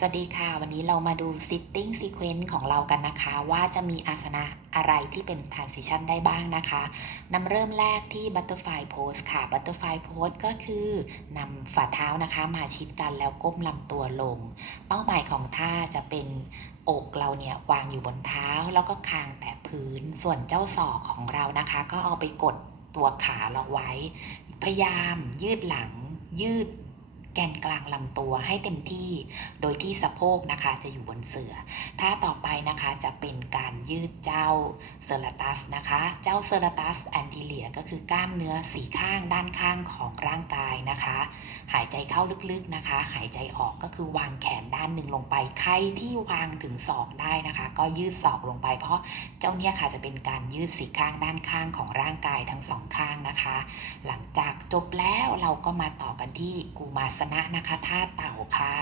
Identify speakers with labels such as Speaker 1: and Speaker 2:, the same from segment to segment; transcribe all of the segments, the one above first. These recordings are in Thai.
Speaker 1: สวัสดีค่ะ วันนี้เรามาดู sitting sequence ของเรากันนะคะ ว่าจะมีอาสนะอะไรที่เป็น transition ได้บ้างนะคะนำเริ่มแรกที่ butterfly pose ค่ะ butterfly pose ก็คือนำฝ่าเท้านะคะมาชิดกันแล้วก้มลำตัวลง เป้าหมายของท่าจะเป็นอกเราเนี่ยวางอยู่บนเท้า แล้วก็คางแตะพื้นส่วนเจ้าศอกของเรานะคะ ก็เอาไปกดตัวขาเราไว้ พยายามยืดหลังยืด แกนกลางลำตัวให้เต็มที่ โดยที่สะโพกนะคะจะอยู่บนเสือ ท่าต่อไปนะคะจะเป็นการยืดเจ้าเซอร์ตัสนะคะ เจ้าเซอร์ตัสแอนติเลียก็คือกล้ามเนื้อสีข้างด้านข้างของร่างกายนะคะ หายใจเข้าลึกๆนะคะ หายใจออกก็คือวางแขนด้านหนึ่งลงไป ใครที่วางถึงศอกได้นะคะ ก็ยืดศอกลงไป เพราะเจ้าเนี่ยค่ะจะเป็นการยืดสีข้างด้านข้างของร่างกายทั้งสองข้างนะคะ หลังจากจบแล้วเราก็มาต่อกันที่กูมาสนะนะคะท่าเต่าค่ะ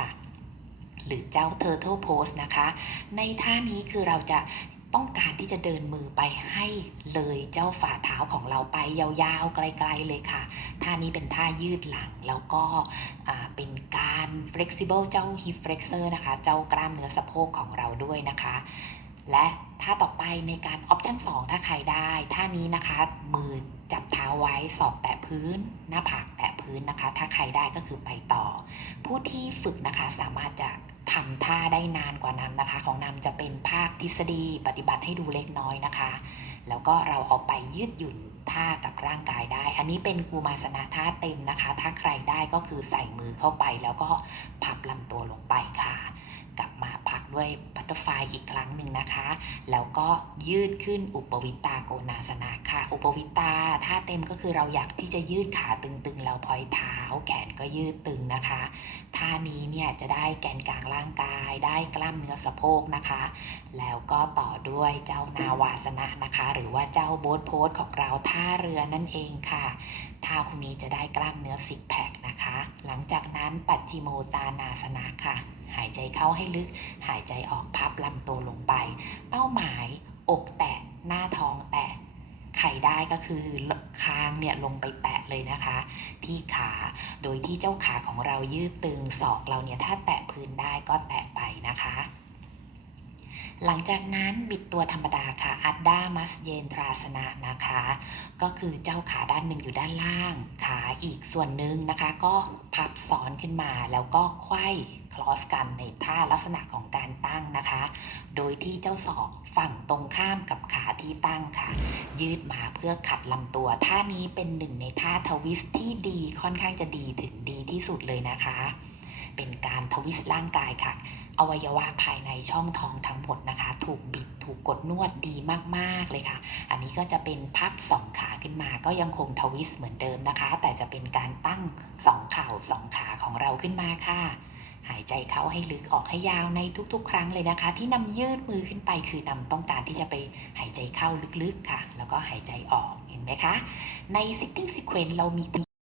Speaker 1: หรือเจ้า turtle pose นะคะ ในท่านี้คือเราจะต้องการที่จะเดินมือไปให้เลยเจ้าฝ่าเท้าของเราไปยาวๆไกลๆเลยค่ะ ท่านี้เป็นท่ายืดหลังแล้วก็เป็นการ flexible เจ้า hip flexor นะคะ เจ้ากล้ามเนื้อสะโพกของเราด้วยนะคะ และท่าต่อไปในการ option 2 ถ้าใครได้ ท่านี้นะคะมือ จับเท้าไว้ศอกแตะพื้น หน้าผากแตะพื้นนะคะ ถ้าใครได้ก็คือไปต่อ ผู้ที่ฝึกนะคะสามารถจะทำท่าได้นานกว่านำนะคะ ของนำจะเป็นภาคทฤษฎีปฏิบัติให้ดูเล็กน้อยนะคะ แล้วก็เราเอาไปยืดหยุ่นท่ากับร่างกายได้ อันนี้เป็นกูมาสนะท่าเต็มนะคะ ถ้าใครได้ก็คือใส่มือเข้าไปแล้วก็พับลำตัวลงไปค่ะ กลับมา ด้วยบัตเตอร์ฟลายอีกครั้งหนึ่งนะคะ แล้วก็ยืดขึ้นอุปวิตาโกนาสนะค่ะ อุปวิตาท่าเต็มก็คือเราอยากที่จะยืดขาตึงๆ แล้วพลอยเท้า แขนก็ยืดตึงนะคะ ท่านี้เนี่ยจะได้แกนกลางร่างกาย ได้กล้ามเนื้อสะโพกนะคะ แล้วก็ต่อด้วยเจ้านาวาสนะนะคะ หรือว่าเจ้าโบ๊ทโพสของเราท่าเรือนั่นเองค่ะท่าพวกนี้จะได้กล้ามเนื้อซิกแพคนะคะ หลังจากนั้นปัจจิโมตานาสนะค่ะายใจเข้าให้ลึก หายใจออกพับลำตัวลงไป เป้าหมายอกแตะหน้าท้องแตะใครได้ก็คือคางเนี่ยลงไปแตะเลยนะคะ ที่ขา โดยที่เจ้าขาของเรายืดตึงศอกเราเนี่ยถ้าแตะพื้นได้ก็แตะไปนะคะ หลังจากนั้นบิดตัวธรรมดาค่ะอัดดามัสเยนตราสนะนะคะ ก็คือเจ้าขาด้านหนึ่งอยู่ด้านล่าง ขาอีกส่วนหนึ่งนะคะ ก็พับซ้อนขึ้นมาแล้วก็ไขว้คลอสกันในท่าลักษณะของการตั้งนะคะ โดยที่เจ้าศอกฝั่งตรงข้ามกับขาที่ตั้งค่ะ ยืดมาเพื่อขัดลำตัว ท่านี้เป็นหนึ่งในท่าทวิสที่ดีค่อนข้างจะดีถึงดีที่สุดเลยนะคะ เป็นการทวิสร่างกายค่ะ อวัยวะภายในช่องท้องทั้งหมดนะคะ ถูกบิดถูกกดนวดดีมากๆเลยค่ะ อันนี้ก็จะเป็นพับสองขาขึ้นมา ก็ยังคงทวิสต์เหมือนเดิมนะคะ แต่จะเป็นการตั้งสองเข่าสองขาของเราขึ้นมาค่ะ หายใจเข้าให้ลึกออกให้ยาวในทุกๆ ครั้งเลยนะคะ ที่นำยืดมือขึ้นไปคือนำต้องการที่จะไปหายใจเข้าลึกๆค่ะ แล้วก็หายใจออกเห็นไหมคะ ใน sitting sequence เรามี